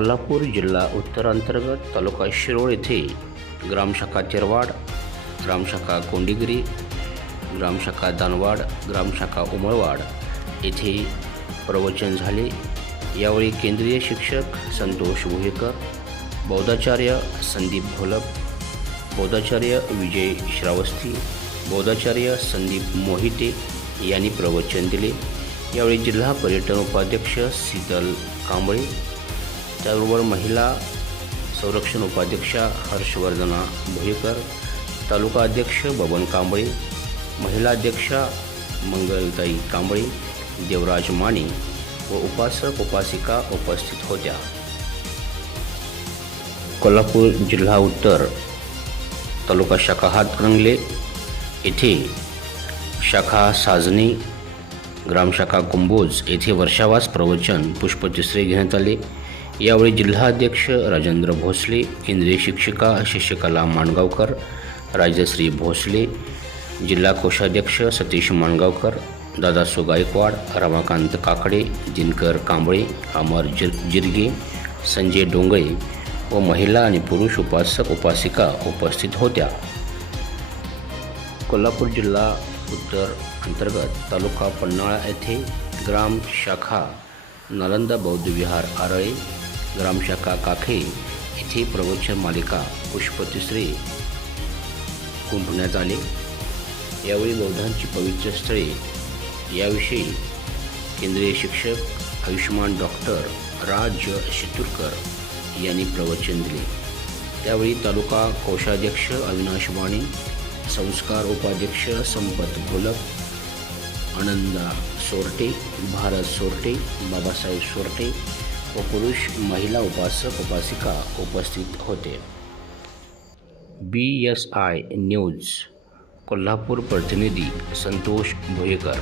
कोल्हापूर जिल्हा उत्तरांतर्गत तालुका शिरोळ येथे ग्रामशाखा चिरवाड ग्रामशाखा कोंडिगिरी ग्रामशाखा दानवाड ग्रामशाखा उमळवाड येथे प्रवचन झाले. यावेळी केंद्रीय शिक्षक संतोष भुयेकर बौद्धाचार्य संदीप घोलप बौद्धाचार्य विजय श्रावस्ती बौद्धाचार्य संदीप मोहिते यांनी प्रवचन दिले. यावेळी जिल्हा पर्यटन उपाध्यक्ष शीतल कांबळे त्याचबरोबर महिला संरक्षण उपाध्यक्षा हर्षवर्धना भुयेकर तालुका अध्यक्ष बबन कांबळे महिला अध्यक्षा मंगलताई कांबळे देवराज माने व उपासक उपासिका उपस्थित होत्या. कोल्हापूर जिल्हा उत्तर तालुका शाखा हातकणंगले येथे शाखा साजनी ग्रामशाखा कुंभोज येथे वर्षावास प्रवचन पुष्प तिसरे घेण्यात आले. यावेळी जिल्हाध्यक्ष राजेंद्र भोसले केंद्रीय शिक्षिका शशिकला माणगावकर राजश्री भोसले जिल्हा कोषाध्यक्ष सतीश माणगावकर दादासू गायकवाड रमाकांत काकडे दिनकर कांबळे अमर जिर जिरगे संजय डोंगळे व महिला आणि पुरुष उपासक उपासिका उपस्थित होत्या. कोल्हापूर जिल्हा उत्तर अंतर्गत तालुका पन्हाळा येथे ग्राम शाखा नालंदा बौद्ध विहार आरळे ग्रामशाखा काखे येथे प्रवचन मालिका पुष्प तिसरे कुंभण्यात आले. यावेळी बौद्धांची पवित्र स्थळे. याविषयी केंद्रीय शिक्षक आयुष्मान डॉक्टर राज शितुरकर यांनी प्रवचन दिले. त्यावेळी तालुका कोषाध्यक्ष अविनाश वाणी संस्कार उपाध्यक्ष संपत घोलप आनंदा सोरटे भारत सोरटे बाबासाहेब सोरटे व पुरुष महिला उपासक उपासिका उपस्थित होते. B S I news Kolhapur प्रतिनिधी संतोष भुयेकर